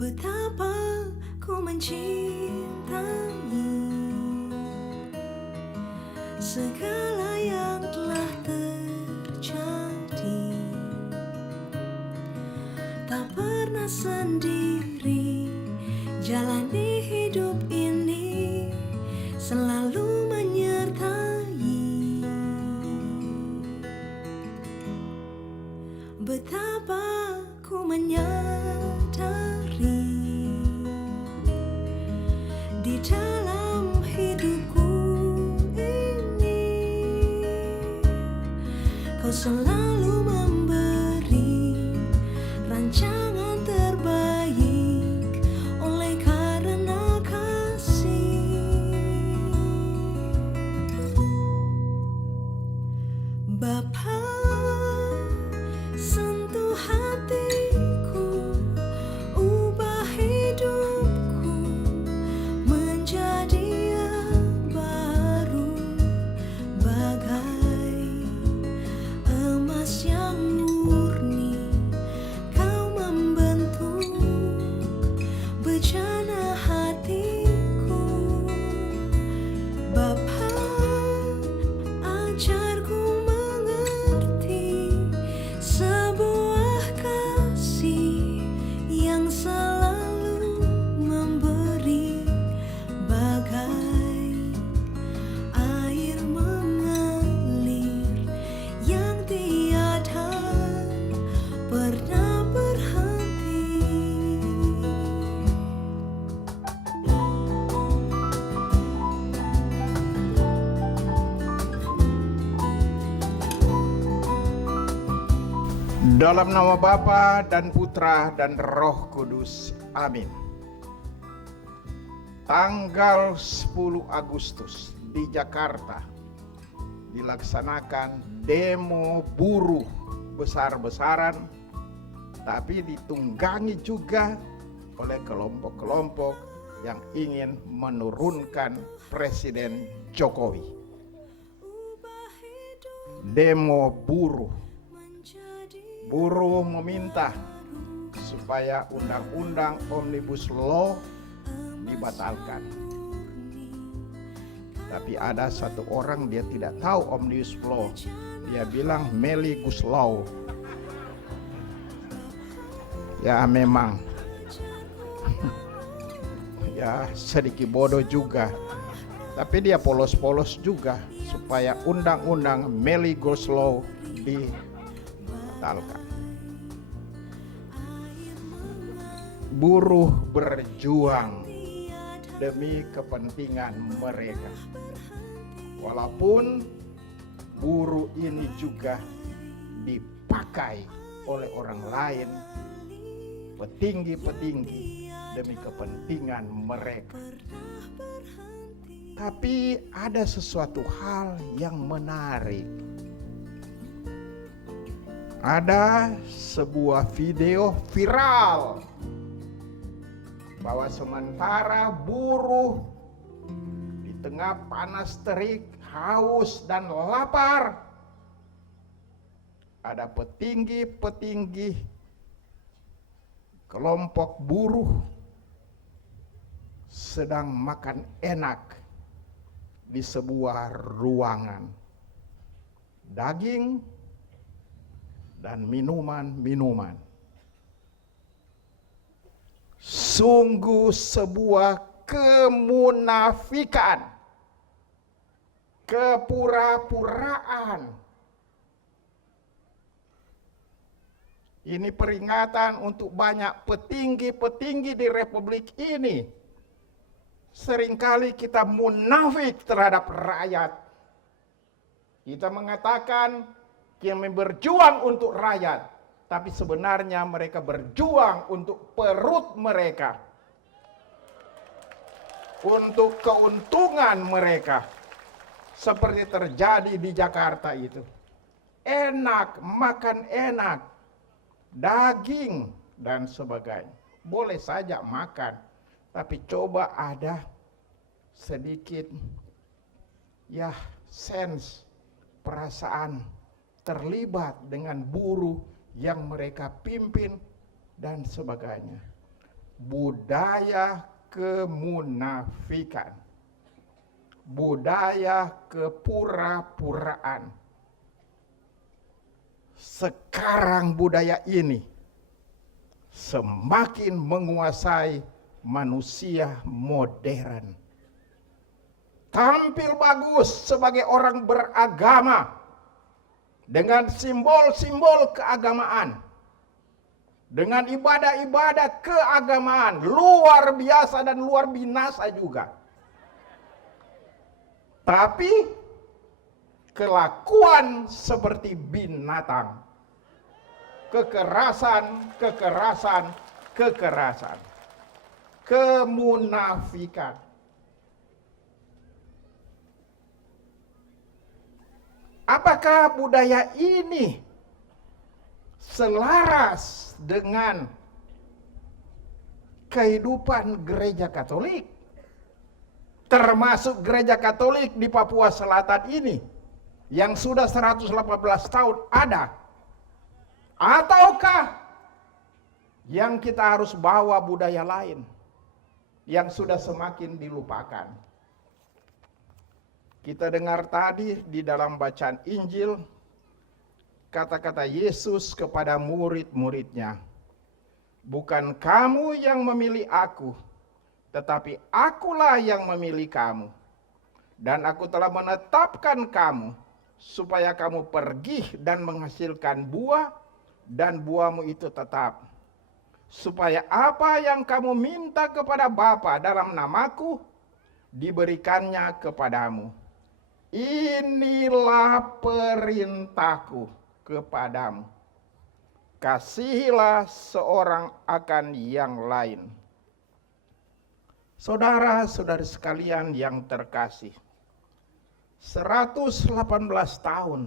Betapa ku mencintai segala yang telah terjadi. Tak pernah sendiri jalani hidup ini, selalu menyertai. Betapa ku menyadari di dalam hidupku ini kau selalu memberi rancangan terbaik oleh karena kasih. Bapa, sentuh hatiku, ubah hidupku menjadi yang baru, bagai emas yang murni. Kau membentuk bejana hatiku. Bapa, ajarku mengerti sebuah kasih yang selalu memberi, bagai air mengalir yang tiada pernah berhenti. Dalam nama Bapa dan Putra dan Roh Kudus. Amin. Tanggal 10 Agustus di Jakarta dilaksanakan demo buruh besar-besaran, tapi ditunggangi juga oleh kelompok-kelompok yang ingin menurunkan Presiden Jokowi. Demo buruh meminta supaya undang-undang Omnibus Law dibatalkan. Tapi ada satu orang dia tidak tahu Omnibus Law. Dia bilang Meli Guslau. Ya memang ya sedikit bodoh juga. Tapi dia polos-polos juga supaya undang-undang Meli Guslau dibatalkan. Buruh berjuang demi kepentingan mereka. Walaupun buruh ini juga dipakai oleh orang lain, petinggi-petinggi, demi kepentingan mereka. Tapi ada sesuatu hal yang menarik. Ada sebuah video viral bahwa sementara buruh di tengah panas terik, haus dan lapar, ada petinggi-petinggi kelompok buruh sedang makan enak di sebuah ruangan. Daging dan minuman-minuman. Sungguh sebuah kemunafikan, kepura-puraan. Ini peringatan untuk banyak petinggi-petinggi di Republik ini. Seringkali kita munafik terhadap rakyat. Kita mengatakan kami berjuang untuk rakyat, tapi sebenarnya mereka berjuang untuk perut mereka, untuk keuntungan mereka, seperti terjadi di Jakarta itu. Enak, makan enak, daging dan sebagainya. Boleh saja makan, tapi coba ada sedikit ya sense, perasaan terlibat dengan buruh yang mereka pimpin dan sebagainya. budaya kemunafikan, budaya kepura-puraan. Sekarang budaya ini semakin menguasai manusia modern. Tampil bagus sebagai orang beragama dengan simbol-simbol keagamaan, dengan ibadah-ibadah keagamaan luar biasa dan luar binasa juga. Tapi kelakuan seperti binatang, kekerasan, kemunafikan. Apakah budaya ini selaras dengan kehidupan gereja Katolik? Termasuk gereja Katolik di Papua Selatan ini yang sudah 118 tahun ada. Ataukah yang kita harus bawa budaya lain yang sudah semakin dilupakan? Kita dengar tadi di dalam bacaan Injil kata-kata Yesus kepada murid-muridnya, "Bukan kamu yang memilih aku, tetapi akulah yang memilih kamu. Dan aku telah menetapkan kamu supaya kamu pergi dan menghasilkan buah, dan buahmu itu tetap. Supaya apa yang kamu minta kepada Bapa dalam namaku, diberikannya kepadamu. Inilah perintahku kepadamu. Kasihilah seorang akan yang lain." Saudara-saudari sekalian yang terkasih, 118 tahun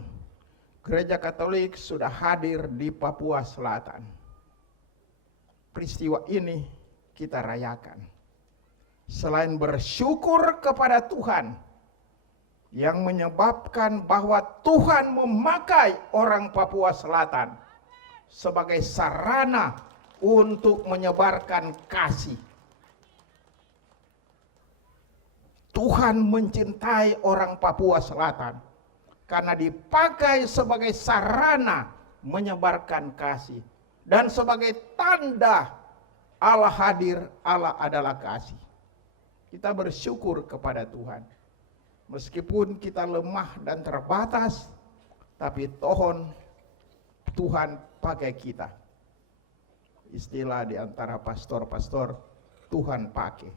Gereja Katolik sudah hadir di Papua Selatan. Peristiwa ini kita rayakan. Selain bersyukur kepada Tuhan yang menyebabkan bahwa Tuhan memakai orang Papua Selatan sebagai sarana untuk menyebarkan kasih. Tuhan mencintai orang Papua Selatan karena dipakai sebagai sarana menyebarkan kasih. Dan sebagai tanda Allah hadir, Allah adalah kasih. Kita bersyukur kepada Tuhan. Meskipun kita lemah dan terbatas, tapi Tuhan pakai kita. Istilah di antara pastor-pastor, Tuhan pakai.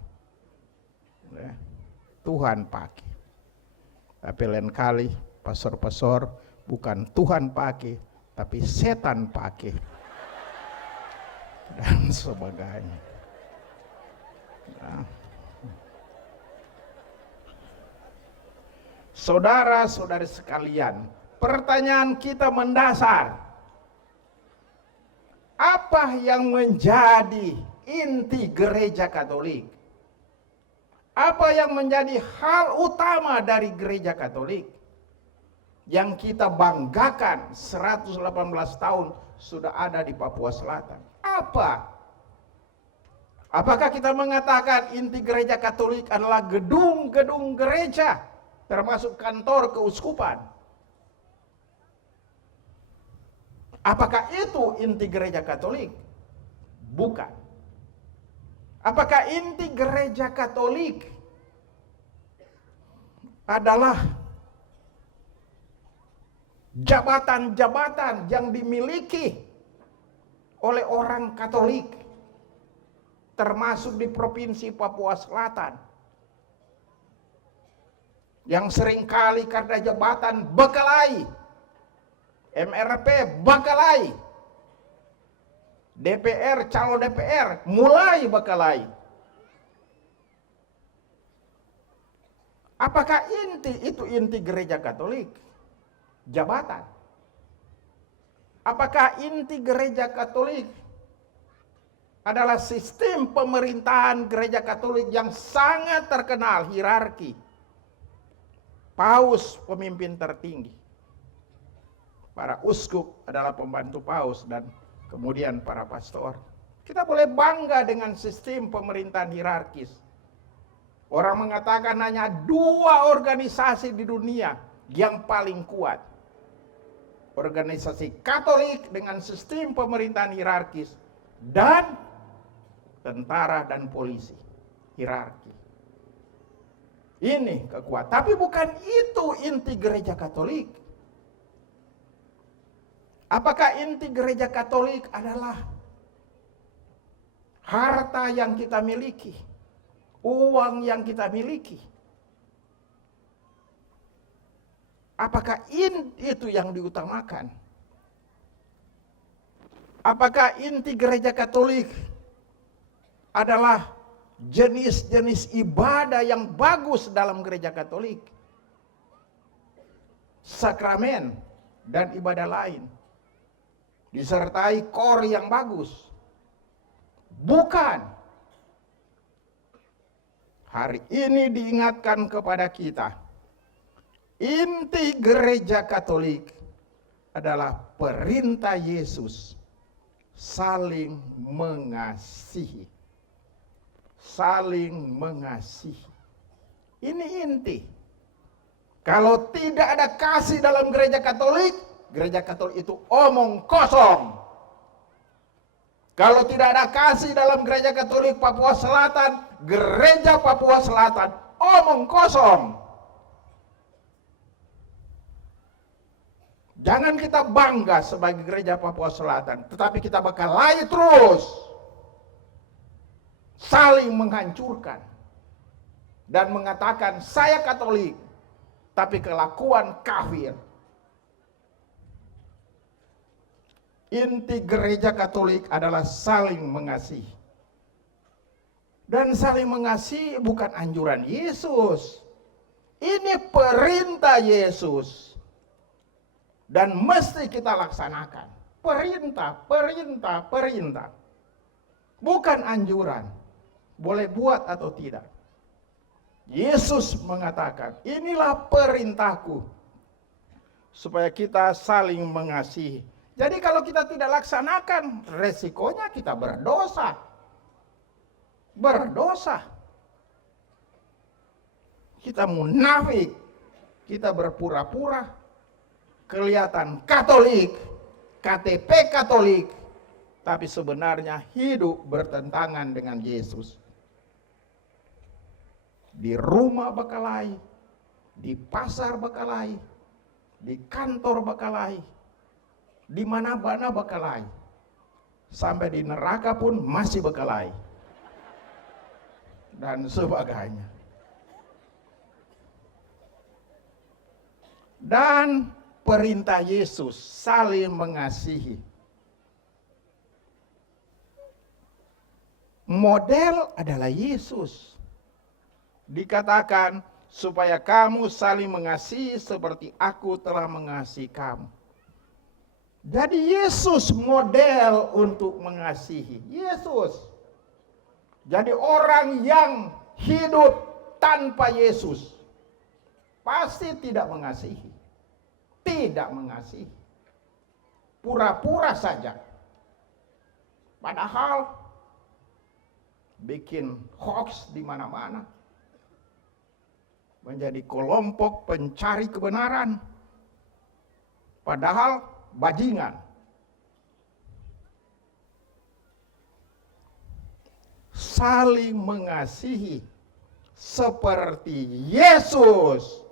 Tuhan pakai. Tapi lain kali pastor-pastor bukan Tuhan pakai, tapi setan pakai. Dan sebagainya. Nah. Saudara-saudari sekalian, pertanyaan kita mendasar. Apa yang menjadi inti gereja Katolik? Apa yang menjadi hal utama dari gereja Katolik? Yang kita banggakan 118 tahun sudah ada di Papua Selatan. Apa? Apakah kita mengatakan inti gereja Katolik adalah gedung-gedung gereja, termasuk kantor keuskupan? Apakah itu inti gereja Katolik? Bukan. Apakah inti gereja Katolik adalah jabatan-jabatan yang dimiliki oleh orang Katolik, termasuk di Provinsi Papua Selatan, yang seringkali karena jabatan bekalai, MRP bekalai, DPR, calon DPR mulai bekalai. Apakah inti gereja Katolik? Jabatan. Apakah inti gereja Katolik adalah sistem pemerintahan gereja Katolik yang sangat terkenal, hierarki? Paus pemimpin tertinggi. Para uskup adalah pembantu paus dan kemudian para pastor. Kita boleh bangga dengan sistem pemerintahan hierarkis. Orang mengatakan hanya 2 organisasi di dunia yang paling kuat. Organisasi Katolik dengan sistem pemerintahan hierarkis dan tentara dan polisi hierarki. Ini kekuatan. Tapi bukan itu inti gereja Katolik. Apakah inti gereja Katolik adalah harta yang kita miliki, uang yang kita miliki? Apakah itu yang diutamakan? Apakah inti gereja Katolik adalah jenis-jenis ibadah yang bagus dalam gereja Katolik? Sakramen dan ibadah lain, disertai kor yang bagus. Bukan. Hari ini diingatkan kepada kita, inti gereja Katolik adalah perintah Yesus saling mengasihi. Saling mengasihi. Ini inti. Kalau tidak ada kasih dalam gereja Katolik itu omong kosong. Kalau tidak ada kasih dalam gereja Katolik Papua Selatan, gereja Papua Selatan omong kosong. Jangan kita bangga sebagai gereja Papua Selatan, tetapi kita bakal lari terus. Saling menghancurkan. Dan mengatakan, saya Katolik, tapi kelakuan kafir. Inti gereja Katolik adalah saling mengasihi. Dan saling mengasihi bukan anjuran Yesus. Ini perintah Yesus. Dan mesti kita laksanakan. Perintah, perintah, perintah. Bukan anjuran. Boleh buat atau tidak. Yesus mengatakan, inilah perintahku. Supaya kita saling mengasihi. Jadi kalau kita tidak laksanakan, resikonya kita berdosa. Berdosa. Kita munafik. Kita berpura-pura. Kelihatan Katolik. KTP Katolik. Tapi sebenarnya hidup bertentangan dengan Yesus. Di rumah Bakalai. Di pasar Bakalai. Di kantor Bakalai. Di mana-mana Bakalai. Sampai di neraka pun masih Bakalai. Dan sebagainya. Dan perintah Yesus saling mengasihi. Model adalah Yesus. Dikatakan supaya kamu saling mengasihi seperti aku telah mengasihi kamu. Jadi Yesus model untuk mengasihi. Yesus. Jadi orang yang hidup tanpa Yesus pasti tidak mengasihi. Tidak mengasihi. Pura-pura saja. Padahal bikin hoax di mana-mana. Menjadi kelompok pencari kebenaran. Padahal bajingan. Saling mengasihi seperti Yesus.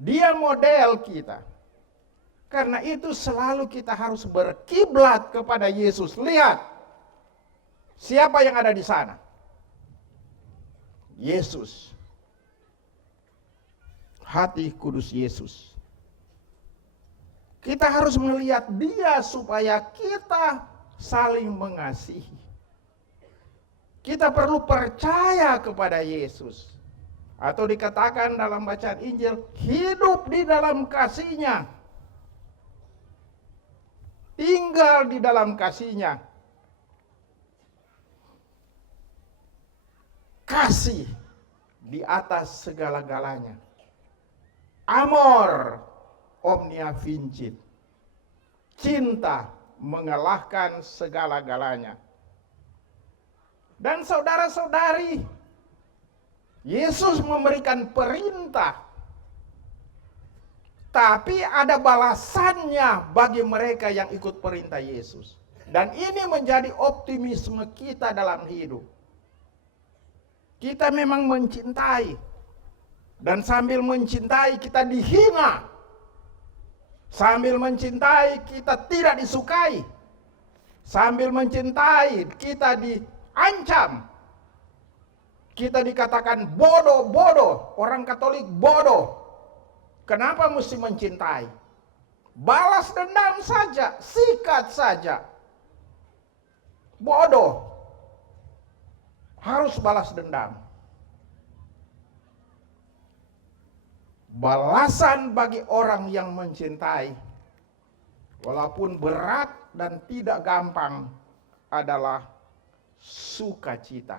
Dia model kita. Karena itu selalu kita harus berkiblat kepada Yesus. Lihat. Siapa yang ada di sana? Yesus. Hati kudus Yesus. Kita harus melihat dia supaya kita saling mengasihi. Kita perlu percaya kepada Yesus. Atau dikatakan dalam bacaan Injil, hidup di dalam kasih-Nya. Tinggal di dalam kasih-Nya. Kasih di atas segala-galanya. Amor omnia vincit. Cinta mengalahkan segala-galanya. Dan saudara-saudari, Yesus memberikan perintah, tapi ada balasannya bagi mereka yang ikut perintah Yesus. Dan ini menjadi optimisme kita dalam hidup. Kita memang mencintai, dan sambil mencintai kita dihina. Sambil mencintai kita tidak disukai. Sambil mencintai kita diancam. Kita dikatakan bodoh. Orang Katolik bodoh. Kenapa mesti mencintai? Balas dendam saja, sikat saja. Bodoh. Harus balas dendam. Balasan bagi orang yang mencintai, walaupun berat dan tidak gampang, adalah sukacita.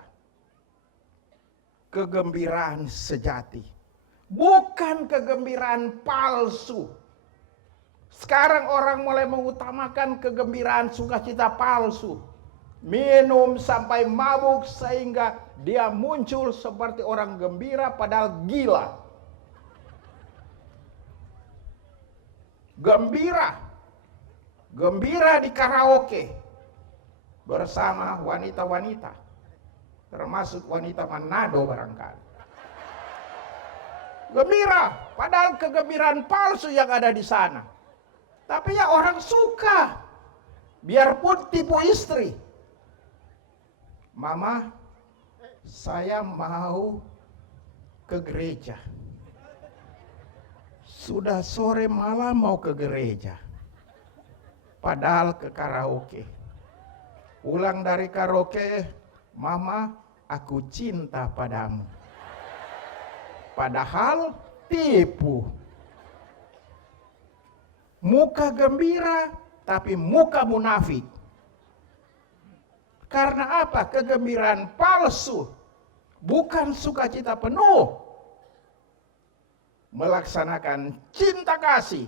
Kegembiraan sejati. Bukan kegembiraan palsu. Sekarang orang mulai mengutamakan kegembiraan sukacita palsu. Minum sampai mabuk sehingga dia muncul seperti orang gembira padahal gila. Gembira di karaoke bersama wanita-wanita, termasuk wanita Manado barangkali. Gembira, padahal kegembiraan palsu yang ada di sana. Tapi ya orang suka, biarpun tipu istri. Mama, saya mau ke gereja. Sudah sore malam mau ke gereja. Padahal ke karaoke. Pulang dari karaoke, Mama, aku cinta padamu. Padahal tipu. Muka gembira, tapi muka munafik. Karena apa? Kegembiraan palsu. Bukan sukacita penuh. Melaksanakan cinta kasih,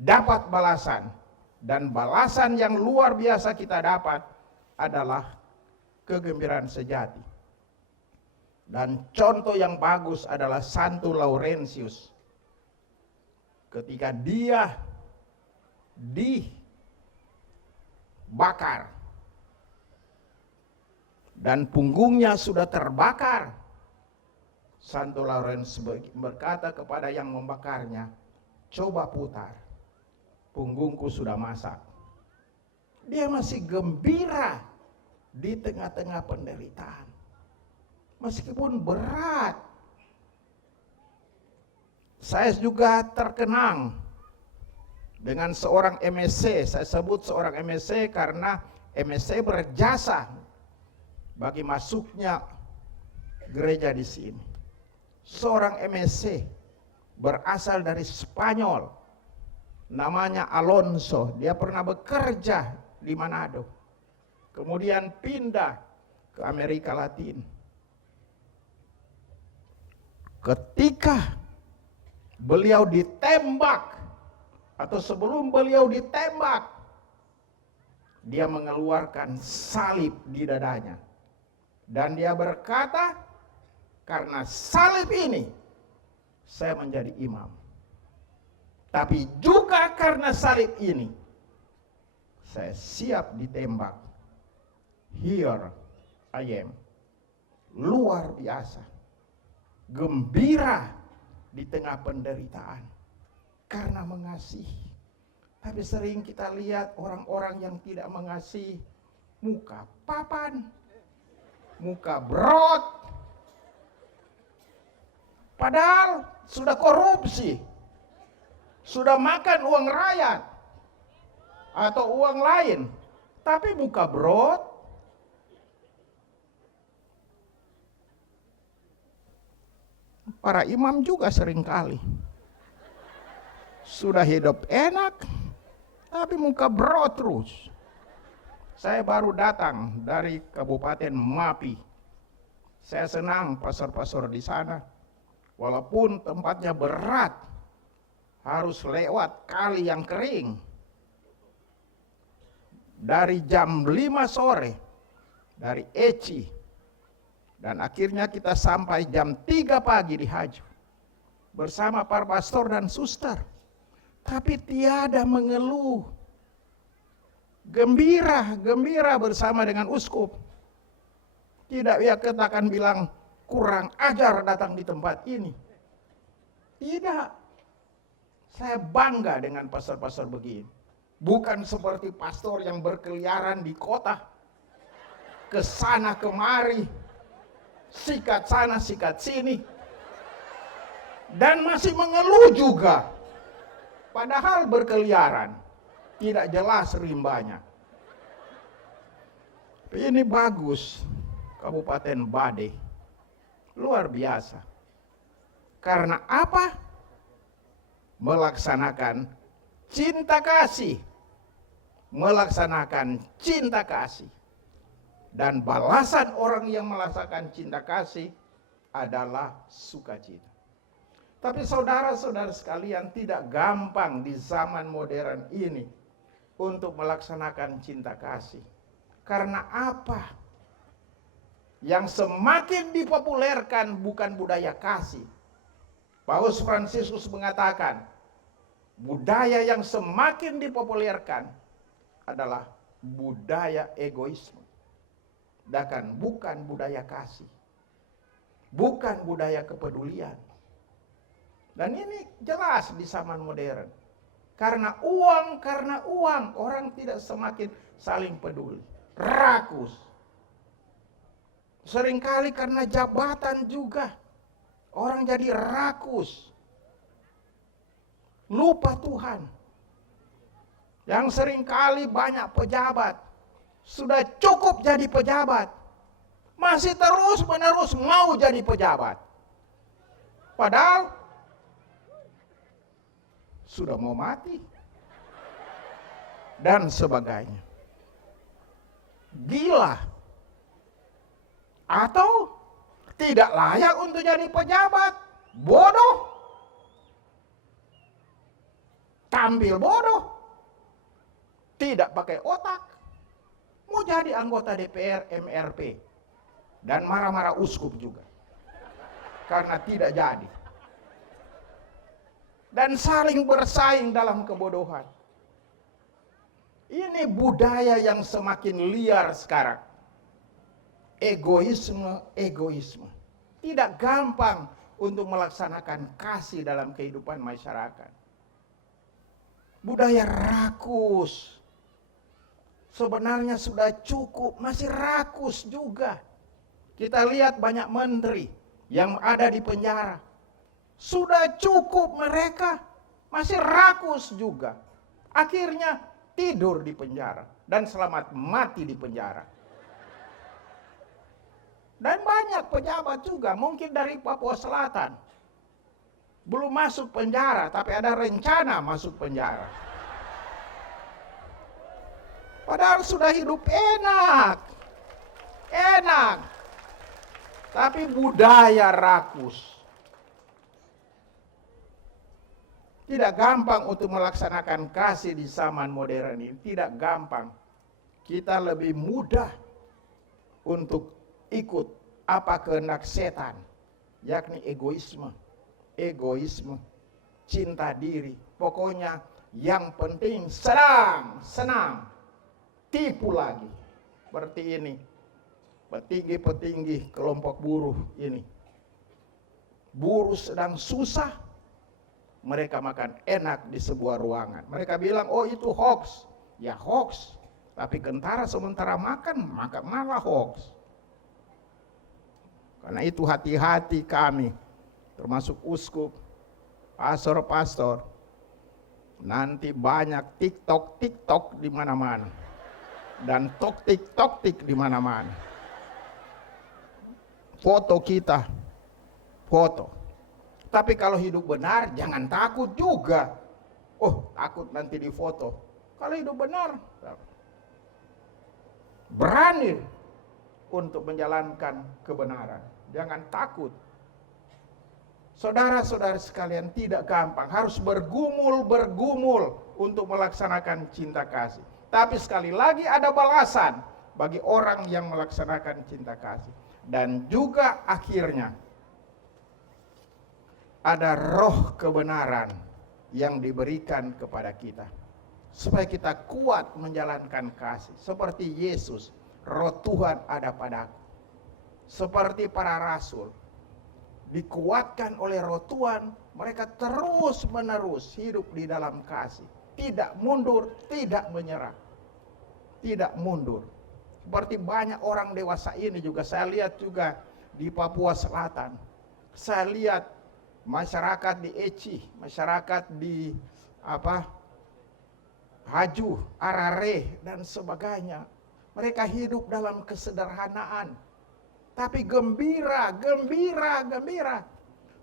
dapat balasan. Dan balasan yang luar biasa kita dapat adalah kegembiraan sejati. Dan contoh yang bagus adalah Santo Laurentius. Ketika dia dibakar dan punggungnya sudah terbakar, Santo Laurentius berkata kepada yang membakarnya, coba putar, punggungku sudah masak. Dia masih gembira di tengah-tengah penderitaan. Meskipun berat. Saya juga terkenang dengan seorang MSC. Saya sebut seorang MSC karena MSC berjasa bagi masuknya gereja di sini. Seorang MSC berasal dari Spanyol, namanya Alonso. Dia pernah bekerja di Manado, kemudian pindah ke Amerika Latin. Ketika beliau ditembak, atau sebelum beliau ditembak, dia mengeluarkan salib di dadanya. Dan dia berkata, karena salib ini, saya menjadi imam. Tapi juga karena salib ini, saya siap ditembak. Here I am. Luar biasa. Gembira di tengah penderitaan. Karena mengasihi. Tapi sering kita lihat orang-orang yang tidak mengasihi, muka papan, muka brot. Padahal sudah korupsi, sudah makan uang rakyat atau uang lain, tapi muka brot. Para imam juga seringkali sudah hidup enak, tapi muka brot terus. Saya baru datang dari Kabupaten Mapi. Saya senang pastor-pastor di sana. Walaupun tempatnya berat, harus lewat kali yang kering. Dari jam 5 sore, dari Eci Dan akhirnya kita sampai jam 3 pagi di Haju. Bersama para pastor dan suster. Tapi tiada mengeluh. Gembira bersama dengan uskup. Tidak ia katakan bilang kurang ajar datang di tempat ini. Tidak. Saya bangga dengan pastor-pastor begini. Bukan seperti pastor yang berkeliaran di kota. Kesana kemari. Sikat sana, sikat sini. Dan masih mengeluh juga. Padahal berkeliaran. Tidak jelas rimbanya. Tapi ini bagus. Kabupaten Bade. Luar biasa. Karena apa? Melaksanakan cinta kasih. Melaksanakan cinta kasih. Dan balasan orang yang melaksanakan cinta kasih adalah sukacita. Tapi saudara-saudara sekalian, tidak gampang di zaman modern ini untuk melaksanakan cinta kasih. Karena apa? Yang semakin dipopulerkan bukan budaya kasih. Paus Fransiskus mengatakan, budaya yang semakin dipopulerkan adalah budaya egoisme. Dan bukan budaya kasih. Bukan budaya kepedulian. Dan ini jelas di zaman modern. Karena uang, orang tidak semakin saling peduli. Rakus. Seringkali karena jabatan juga. Orang jadi rakus. Lupa Tuhan. Yang seringkali banyak pejabat. Sudah cukup jadi pejabat. Masih terus-menerus mau jadi pejabat. Padahal sudah mau mati. Dan sebagainya. Gila. Atau tidak layak untuk jadi pejabat. Bodoh. Tampil bodoh. Tidak pakai otak. Mau jadi anggota DPR, MRP. Dan marah-marah uskup juga. Karena tidak jadi. Dan saling bersaing dalam kebodohan. Ini budaya yang semakin liar sekarang. Egoisme. Tidak gampang untuk melaksanakan kasih dalam kehidupan masyarakat. Budaya rakus. Sebenarnya sudah cukup, masih rakus juga. Kita lihat banyak menteri yang ada di penjara. Sudah cukup mereka, masih rakus juga. Akhirnya tidur di penjara dan selamat mati di penjara. Dan banyak pejabat juga, mungkin dari Papua Selatan. Belum masuk penjara, tapi ada rencana masuk penjara. Padahal sudah hidup enak. Tapi budaya rakus. Tidak gampang untuk melaksanakan kasih di zaman modern ini. Tidak gampang. Kita lebih mudah untuk ikut apa kehendak setan. Yakni egoisme. Cinta diri. Pokoknya yang penting senang. Tipu lagi. Seperti ini. Petinggi-petinggi kelompok buruh ini. Buruh sedang susah. Mereka makan enak di sebuah ruangan. Mereka bilang, oh itu hoax. Ya hoax. Tapi tentara sementara makan malah hoax. Karena itu hati-hati kami. Termasuk uskup. Pastor. Nanti banyak TikTok di mana-mana. Dan toktik di mana-mana. Foto kita. Tapi kalau hidup benar jangan takut juga. Oh, takut nanti difoto. Kalau hidup benar berani untuk menjalankan kebenaran. Jangan takut. Saudara-saudara sekalian, tidak gampang. Harus bergumul untuk melaksanakan cinta kasih. Tapi sekali lagi ada balasan bagi orang yang melaksanakan cinta kasih. Dan juga akhirnya ada roh kebenaran yang diberikan kepada kita, supaya kita kuat menjalankan kasih. Seperti Yesus, roh Tuhan ada padaku. Seperti para rasul, dikuatkan oleh roh Tuhan, mereka terus menerus hidup di dalam kasih. Tidak mundur, tidak menyerah. Tidak mundur. Seperti banyak orang dewasa ini juga, saya lihat juga di Papua Selatan. Saya lihat masyarakat di Eci, masyarakat di Haju, Arare, dan sebagainya. Mereka hidup dalam kesederhanaan. Tapi gembira.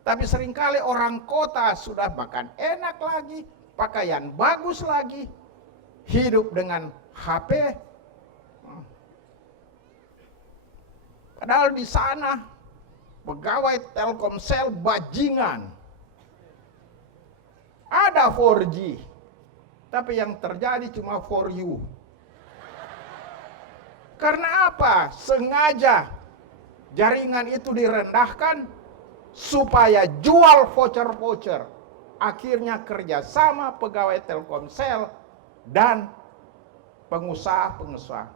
Tapi seringkali orang kota sudah makan enak lagi, pakaian bagus lagi, hidup dengan HP. Padahal di sana pegawai Telkomsel bajingan. Ada 4G, tapi yang terjadi cuma for you. Karena apa? Sengaja jaringan itu direndahkan supaya jual voucher-voucher. Akhirnya kerjasama pegawai Telkomsel dan pengusaha-pengusaha.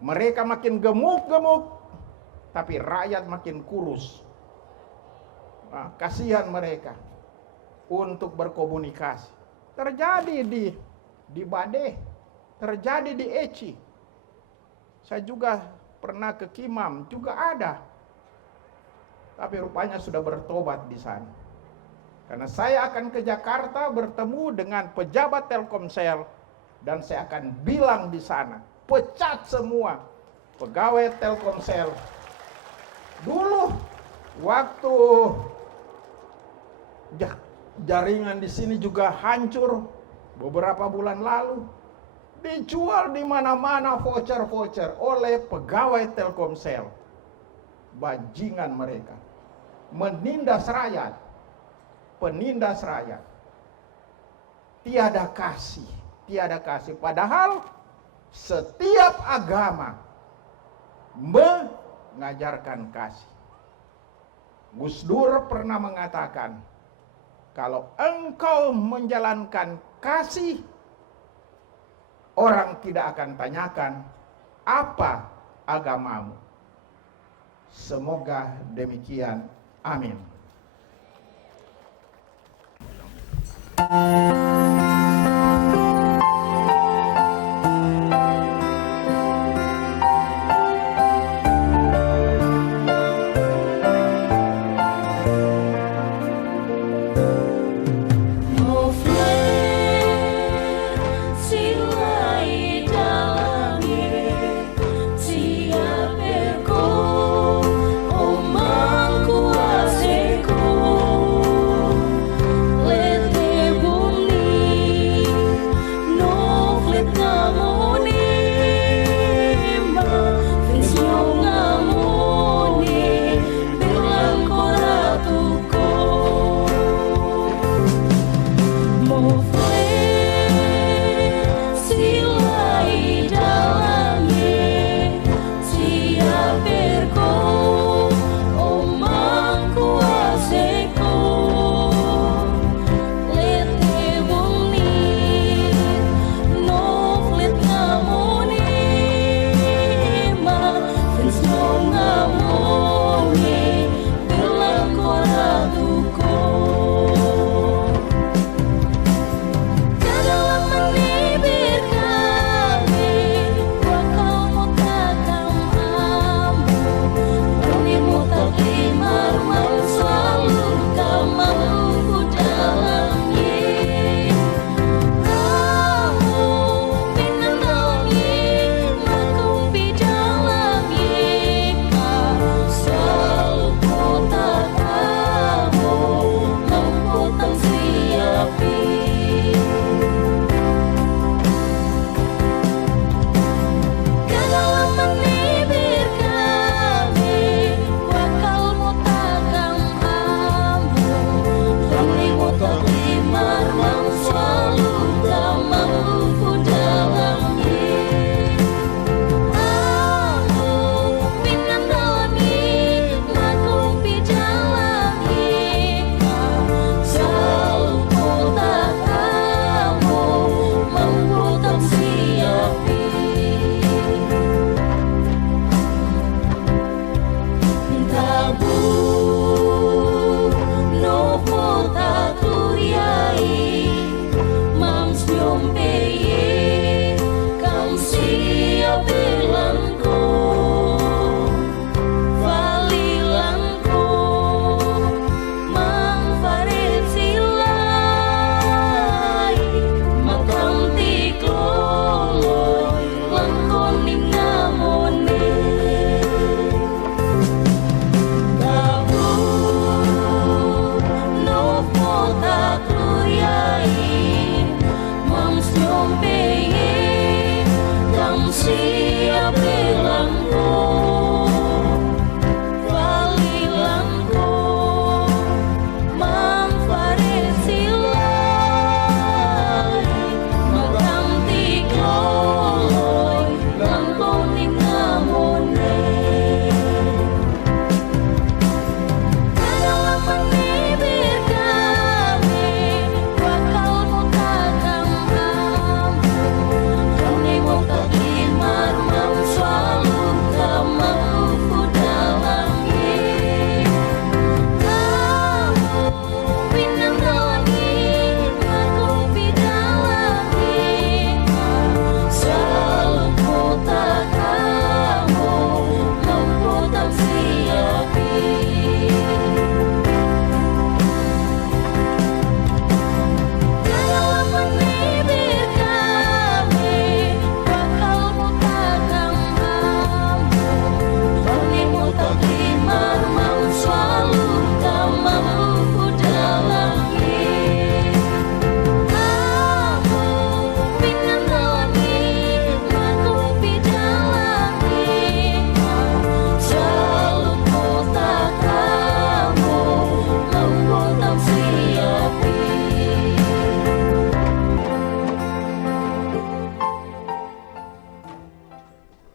Mereka makin gemuk-gemuk, tapi rakyat makin kurus. Nah, kasihan mereka untuk berkomunikasi. Terjadi di Badeh, terjadi di Eci. Saya juga pernah ke Kimam, juga ada. Tapi rupanya sudah bertobat di sana. Karena saya akan ke Jakarta bertemu dengan pejabat Telkomsel, dan saya akan bilang di sana, pecat semua pegawai Telkomsel. Dulu waktu jaringan di sini juga hancur beberapa bulan lalu, dijual di mana-mana voucher-voucher oleh pegawai Telkomsel. Bajingan mereka, menindas rakyat, penindas rakyat. Tiada kasih. Padahal setiap agama mengajarkan kasih. Gus Dur pernah mengatakan, kalau engkau menjalankan kasih, orang tidak akan tanyakan apa agamamu. Semoga demikian. Amin.